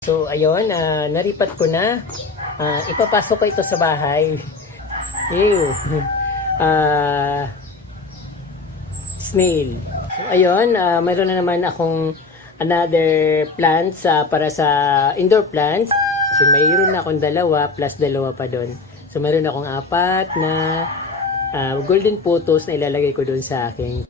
So ayun, ah, naripat ko na. Ah, ipapasok ko ito sa bahay. Ew. Ah, snail. So ayun, ah, mayroon na naman akong another plants ah, para sa indoor plants. So mayroon na akong dalawa plus dalawa pa doon. So mayroon akong apat na ah, golden photos na ilalagay ko doon sa aking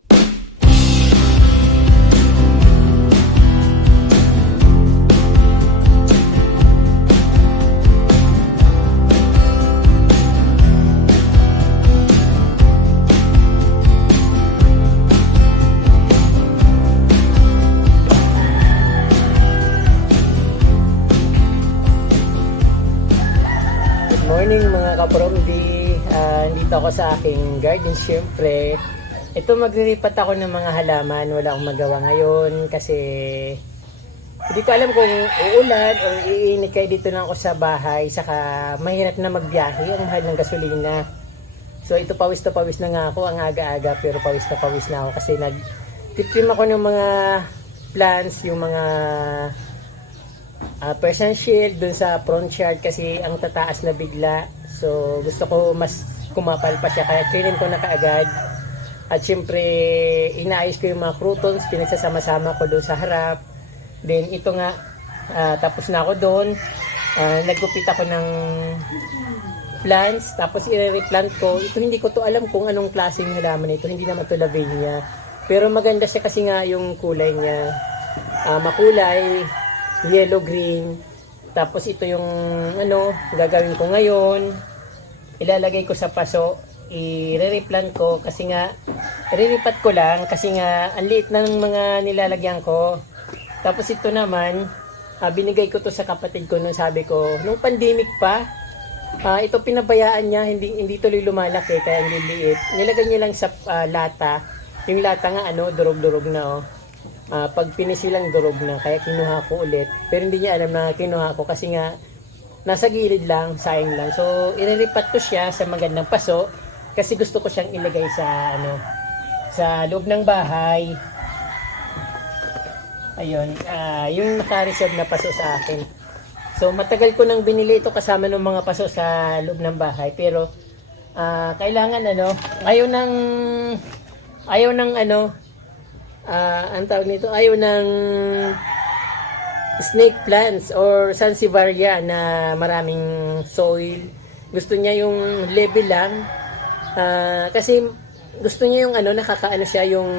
dito ako sa aking garden syempre. Ito maglilipat ako ng mga halaman. Wala akong magawa ngayon kasi hindi ko alam kung uulan o iinit kayo dito lang ako sa bahay. Saka mahirap na magbiyahe. Ang mahal ng gasolina. So ito pawis na pawis na nga ako. Ang aga-aga pero pawis na pawis na ako kasi nag titrim ako ng mga plants, yung mga uh, persian shield dun sa front yard kasi ang tataas na bigla. So gusto ko mas kumapal pa siya kaya cleanin ko na kaagad. At syempre inaayos ko yung mga croutons, pinagsasama-sama ko doon sa harap. Then ito nga ah, tapos na ako doon. Ah, nagupit ako ng plants tapos i-replant ko. Ito hindi ko to alam kung anong klaseng halaman ito. Hindi naman to lavenia. Pero maganda siya kasi nga yung kulay niya. Ah, makulay, yellow green. Tapos ito yung ano, gagawin ko ngayon. Ilalagay ko sa paso. I-replant ko kasi nga iriripat ko lang kasi nga ang liit ng mga nilalagyan ko. Tapos ito naman, ah, binigay ko to sa kapatid ko nung sabi ko, nung pandemic pa, ah, ito pinabayaan niya, hindi hindi tuloy lumalaki kaya hindi liit. Nilagay niya lang sa ah, lata. Yung lata nga ano, durog-durog na oh. Ah, pag pinisilang durog na, kaya kinuha ko ulit. Pero hindi niya alam na kinuha ko kasi nga nasa gilid lang, sayang lang. So, ireripat ko siya sa magandang paso kasi gusto ko siyang ilagay sa ano sa loob ng bahay. Ayun, ah, yung naka-reserve na paso sa akin. So, matagal ko nang binili ito kasama ng mga paso sa loob ng bahay. Pero, ah, kailangan ano, ayaw ng, ayaw ng ano, ah, ang tawag nito, ayaw ng snake plants or sansevieria na maraming soil. Gusto niya yung level lang. Ah, kasi gusto niya yung ano, nakakaano siya yung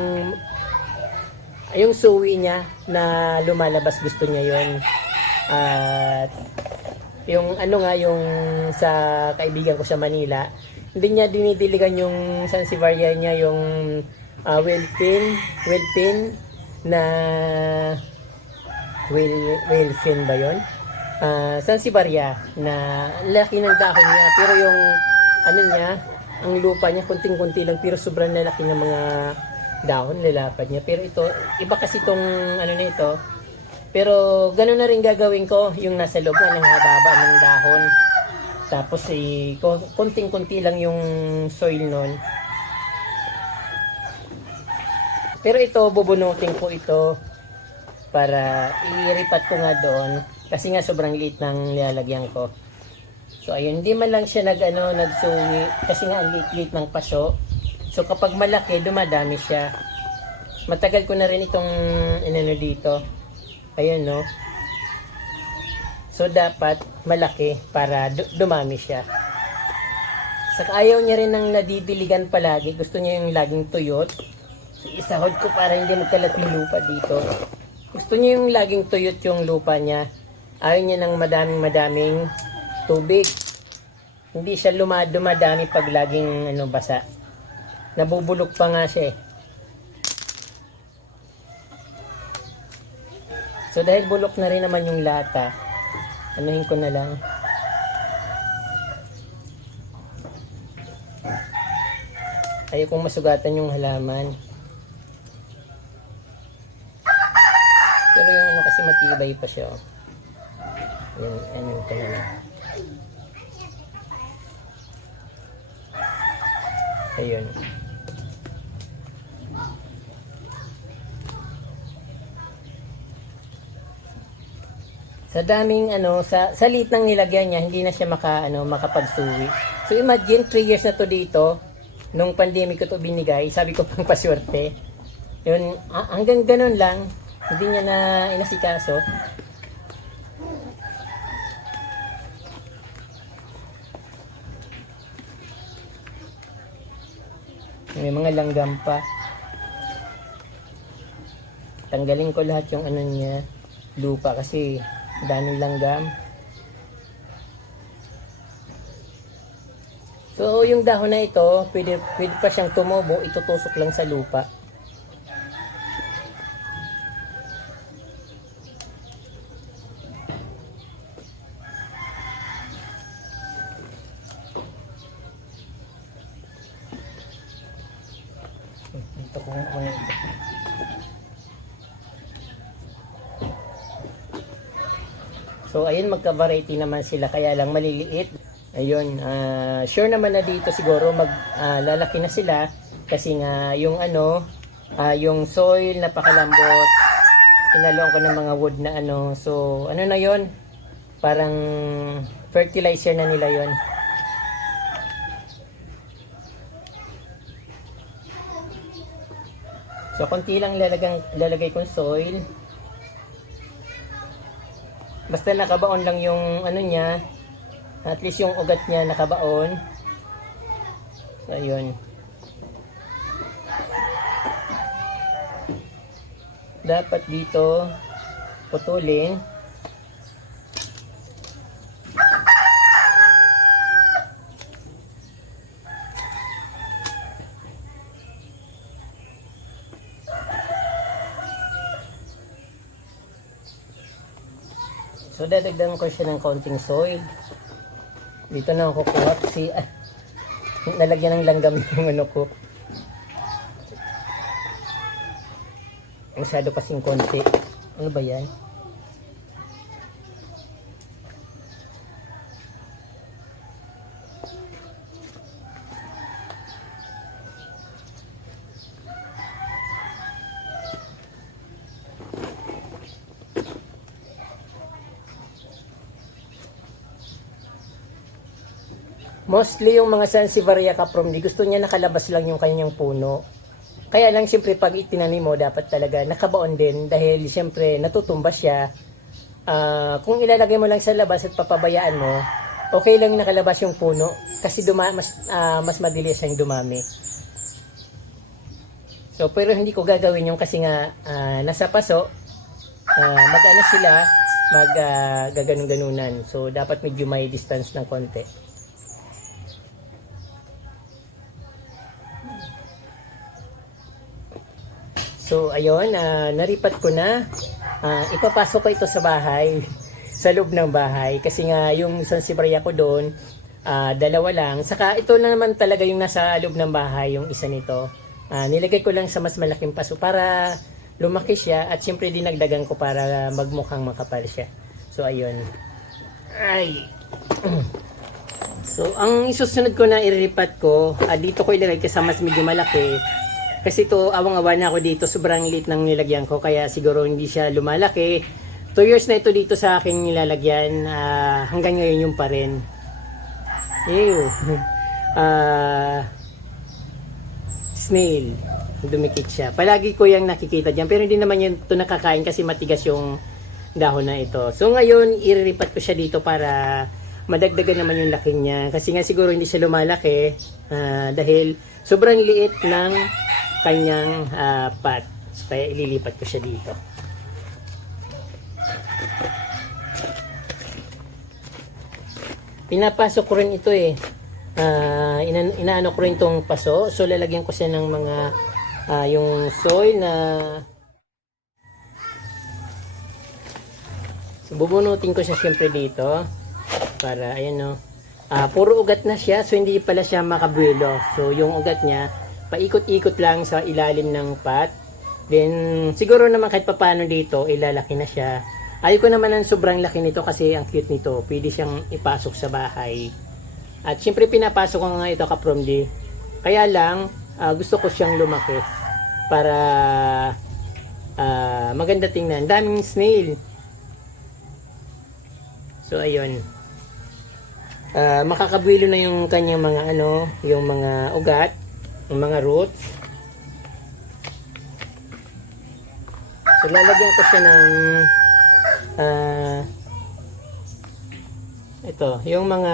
yung suwi niya na lumalabas gusto niya yon at yung ano nga yung sa kaibigan ko sa Manila hindi niya dinidiligan yung Sansevieria niya yung uh, wellpin wellpin na well wellpin ba yon uh, Sansevieria na laki ng dahon niya pero yung ano niya ang lupa niya kunting-kunti lang pero sobrang lalaki ng mga dahon lalapad niya. Pero ito iba kasi itong ano na ito. Pero ganoon na rin gagawin ko yung nasa loob na ng haba ng dahon. Tapos eh, kunting-kunti lang yung soil nun. Pero ito bubunutin ko ito para iripat ko nga doon kasi nga sobrang liit ng nilalagyan ko so ayun hindi man lang siya nag ano nagsuwi kasi nga ang liit-liit ng paso So kapag malaki, dumadami siya. Matagal ko na rin itong inano dito. Ayan no. So dapat malaki para du- dumami siya. Saka ayaw niya rin ng nadidiligan palagi. Gusto niya yung laging tuyot. So, isahod ko para hindi magkalat yung lupa dito. Gusto niya yung laging tuyot yung lupa niya. Ayaw niya ng madaming madaming tubig. Hindi siya luma dumadami pag laging ano basa. Nabubulok pa nga siya eh. So dahil bulok na rin naman yung lata, anuhin ko na lang. Ayaw kong masugatan yung halaman. Pero yung ano kasi matibay pa siya. oh. Yun, ano ko na lang. Ayun. Sa daming ano, sa, sa liit ng nilagyan niya, hindi na siya maka, ano, makapagsuwi. So imagine, 3 years na to dito, nung pandemic ko to binigay, sabi ko pang paswerte. Yun, hanggang ganun lang, hindi niya na inasikaso. May mga langgam pa. Tanggalin ko lahat yung ano niya, lupa kasi daming langgam. So, yung dahon na ito, pwede, pwede pa siyang tumubo, itutusok lang sa lupa. Ito ko nga ano ito. So, ayun, magka-variety naman sila, kaya lang maliliit. Ayun, ah, sure naman na dito siguro maglalaki na sila kasi nga yung ano, ah, yung soil napakalambot. Inalong ko ng mga wood na ano. So, ano na yon Parang fertilizer na nila yon So, konti lang lalagang, lalagay kong soil. Basta nakabaon lang yung ano niya. At least yung ugat niya nakabaon. So, ayun. Dapat dito putulin. So, dadagdagan ko siya ng kaunting soil. Dito na ako kukuha kasi ah, nalagyan ng langgam yung ano ko. Masyado kasing konti. Ano ba yan? Mostly yung mga Sansevieria caprum, di gusto niya nakalabas lang yung kanyang puno. Kaya lang siyempre pag itinanim mo, dapat talaga nakabaon din dahil siyempre natutumba siya. Ah, kung ilalagay mo lang sa labas at papabayaan mo, okay lang nakalabas yung puno kasi duma mas ah, mas madali siyang dumami. So pero hindi ko gagawin yung kasi nga ah, nasa paso, ah, mag-ano sila, mag ah, gaganong-ganunan. So dapat medyo may distance ng konti. So, ayun, ah, naripat ko na. Ah, ipapasok ko ito sa bahay, sa loob ng bahay. Kasi nga, yung Sansevieria ko doon, ah, dalawa lang. Saka ito na naman talaga yung nasa loob ng bahay, yung isa nito. Ah, nilagay ko lang sa mas malaking paso para lumaki siya. At syempre, dinagdagan ko para magmukhang makapal siya. So, ayun. Ay. So, ang isusunod ko na iriripat ko, ah, dito ko ilagay kasi mas medyo malaki. Kasi to awang-awa na ako dito, sobrang liit ng nilagyan ko, kaya siguro hindi siya lumalaki. 2 years na ito dito sa aking nilalagyan, ah, hanggang ngayon yung pa rin. Ew. Ah, snail. Dumikit siya. Palagi ko yung nakikita dyan, pero hindi naman yun ito nakakain kasi matigas yung dahon na ito. So ngayon, iriripat ko siya dito para madagdagan naman yung laki niya. Kasi nga siguro hindi siya lumalaki ah, dahil sobrang liit ng kanyang ah, pot. So, kaya ililipat ko siya dito. Pinapasok ko rin ito eh. Ah, ina- inaano ko rin itong paso. So lalagyan ko siya ng mga ah, yung soil na So, bubunutin ko siya siyempre dito para ayan no. Ah, puro ugat na siya so hindi pala siya makabuelo. So yung ugat niya paikot-ikot lang sa ilalim ng pot. Then siguro naman kahit papaano dito ilalaki na siya. Ayoko naman ng sobrang laki nito kasi ang cute nito. Pwede siyang ipasok sa bahay. At syempre pinapasok ko nga ito kapromdi. Kaya lang ah, gusto ko siyang lumaki para ah, maganda tingnan. Daming snail. So ayun. Ah, makakabwilo na yung kanyang mga ano, yung mga ugat, yung mga roots. So lalagyan ko siya ng ah ito, yung mga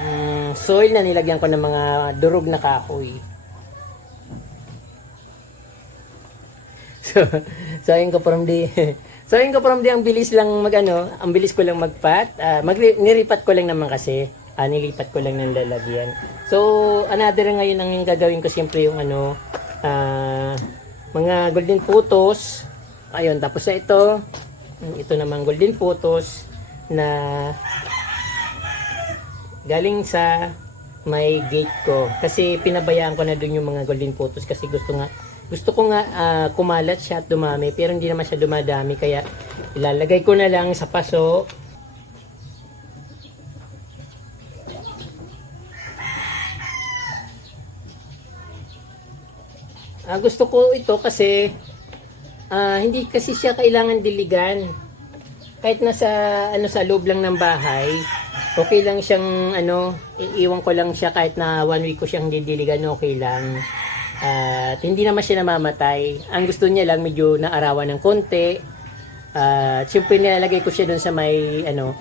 mm, soil na nilagyan ko ng mga durog na kahoy. So, ayun ko from the So ayun ko from the ang bilis lang magano, ang bilis ko lang magpat. Ah, mag niripat ko lang naman kasi. Ah, nilipat ko lang ng lalagyan. So another ngayon ang gagawin ko siyempre yung ano ah, mga golden photos. Ayun, tapos sa ito, ito naman golden photos na galing sa may gate ko kasi pinabayaan ko na dun yung mga golden photos kasi gusto nga gusto ko nga ah, kumalat siya at dumami pero hindi naman siya dumadami kaya ilalagay ko na lang sa paso Ah, gusto ko ito kasi ah, hindi kasi siya kailangan diligan kahit nasa ano sa loob lang ng bahay, okay lang siyang ano, iiwan ko lang siya kahit na one week ko siyang didiligan, okay lang. At hindi naman siya namamatay. Ang gusto niya lang medyo naarawan ng konti. At siyempre nilalagay ko siya doon sa may ano,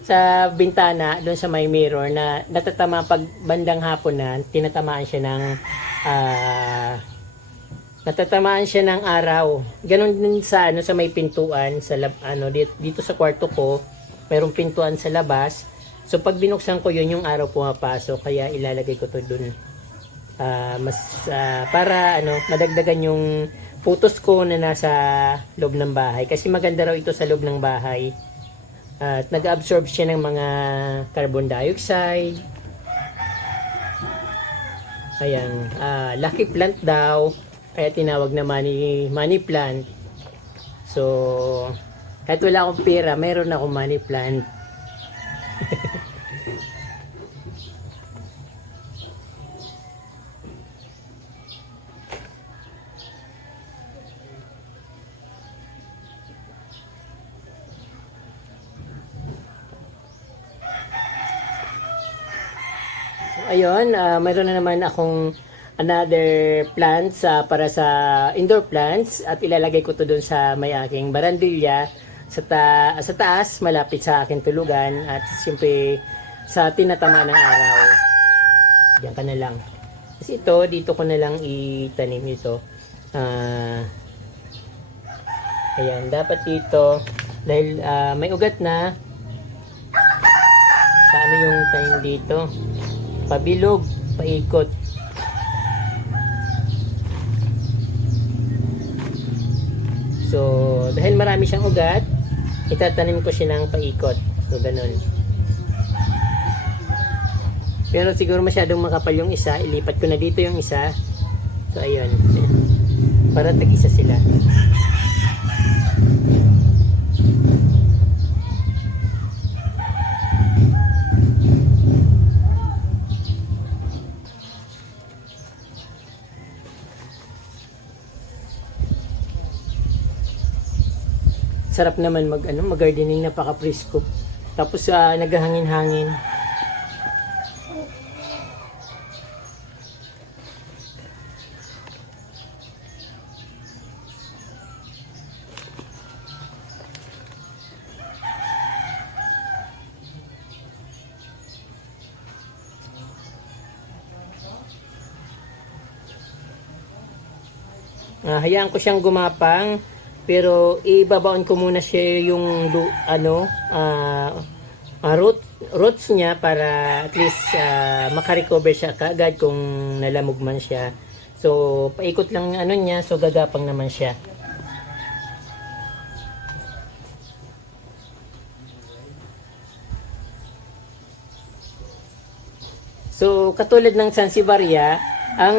sa bintana, doon sa may mirror na natatama pag bandang hapon na tinatamaan siya ng ah natatamaan siya ng araw. Ganon din sa ano sa may pintuan sa lab, ano dito, dito sa kwarto ko, mayroong pintuan sa labas. So pag binuksan ko 'yun yung araw pumapasok kaya ilalagay ko to dun. Ah, mas ah, para ano madagdagan yung photos ko na nasa loob ng bahay kasi maganda raw ito sa loob ng bahay. At nag-absorb siya ng mga carbon dioxide. Ayan, ah, lucky plant daw. Kaya tinawag na money, money plant. So, kahit wala akong pera, mayroon akong money plant. So, ayun, ah, mayroon na naman akong another plants ah, para sa indoor plants at ilalagay ko to doon sa may aking barandilya sa, ta sa taas malapit sa aking tulugan at siyempre sa tinatama ng araw. Diyan ka na lang. Kasi ito dito ko na lang itanim ito. Ah ayan dapat dito dahil ah, may ugat na. Paano yung tanim dito? Pabilog paikot So, dahil marami siyang ugat, itatanim ko siya ng paikot. So, ganun. Pero siguro masyadong makapal yung isa. Ilipat ko na dito yung isa. So, ayun. Para tag-isa sila. Sarap naman mag ano mag gardening napaka presko tapos uh, naghahangin-hangin. Ah, hayaan ko siyang gumapang pero ibabaon ko muna siya yung ano ah ah, root, roots niya para at least ah, makarecover siya kaagad kung nalamog man siya. So paikot lang ano niya so gagapang naman siya. So katulad ng Sansibaria, ang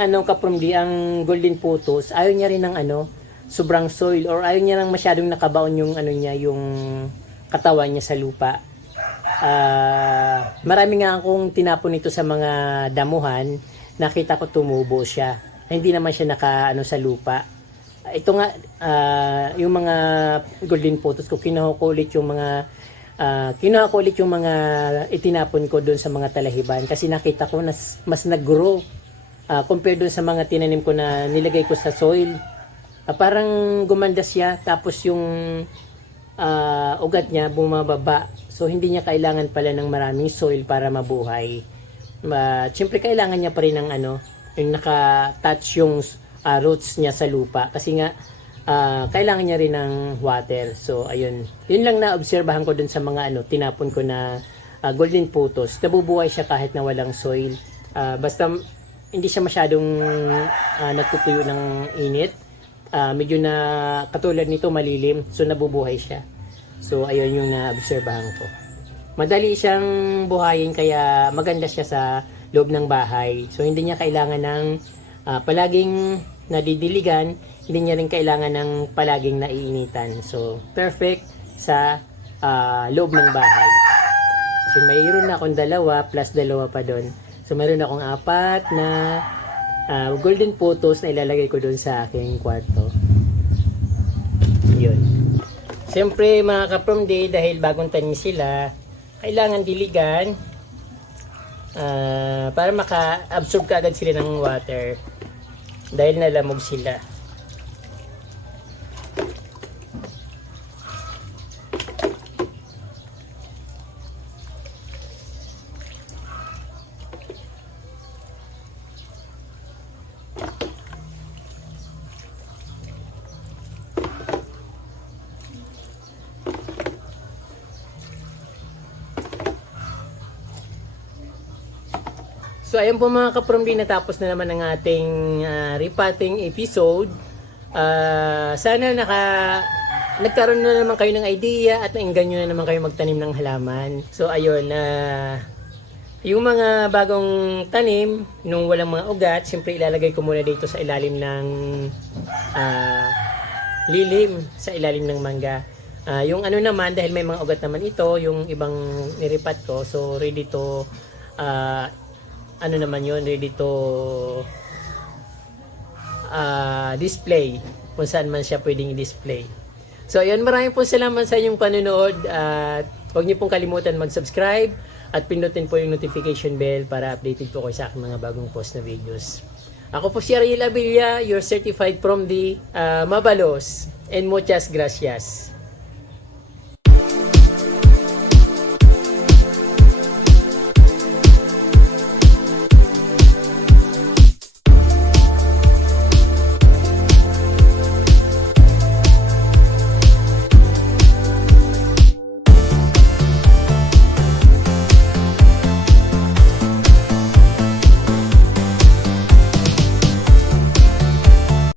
ano kapromdi, ang golden photos, ayaw niya rin ng ano, sobrang soil or ayaw niya nang masyadong nakabaon yung ano niya, yung katawan niya sa lupa. Ah, marami nga akong tinapon nito sa mga damuhan, nakita ko tumubo siya. Hindi naman siya naka ano sa lupa. ito nga, ah, yung mga golden photos ko, kinuha ko ulit yung mga ah, kinuha ko ulit yung mga itinapon ko doon sa mga talahiban kasi nakita ko na mas nag-grow ah, compared doon sa mga tinanim ko na nilagay ko sa soil. Ah, parang gumanda siya tapos yung ah, ugat niya bumababa. So hindi niya kailangan pala ng maraming soil para mabuhay. Ma, Siyempre kailangan niya pa rin ng ano, yung naka-touch yung ah, roots niya sa lupa kasi nga ah, kailangan niya rin ng water. So ayun, yun lang na obserbahan ko dun sa mga ano, tinapon ko na ah, golden photos. Nabubuhay siya kahit na walang soil. Ah, basta hindi siya masyadong ah, nagtutuyo ng init. Ah, medyo na katulad nito malilim, so nabubuhay siya. So ayun yung naobserbahan ko. Madali siyang buhayin kaya maganda siya sa loob ng bahay. So hindi niya kailangan ng ah, palaging nadidiligan, hindi niya rin kailangan ng palaging naiinitan. So perfect sa ah, loob ng bahay. So mayroon na akong dalawa plus dalawa pa doon. So meron akong apat na ah, golden photos na ilalagay ko doon sa aking kwarto. Yun. Siyempre mga ka-from day, dahil bagong tanim sila, kailangan diligan ah, para maka-absorb ka agad sila ng water dahil nalamog sila. So ayun po mga kaprombi, natapos na naman ang ating ah, repotting episode. Ah, sana naka nagkaroon na naman kayo ng idea at nainggan nyo na naman kayo magtanim ng halaman. So ayun, na yung mga bagong tanim, nung walang mga ugat, siyempre ilalagay ko muna dito sa ilalim ng ah, lilim, sa ilalim ng mangga. Ah, yung ano naman, dahil may mga ugat naman ito, yung ibang niripat ko, so ready to ah, ano naman yun, ready to ah, display kung saan man siya pwedeng i-display. So, ayun, maraming po salamat sa inyong panonood at huwag niyo pong kalimutan mag-subscribe at pindutin po yung notification bell para updated po kayo sa aking mga bagong post na videos. Ako po si Ariel Abilia, your certified from the ah, Mabalos and muchas gracias.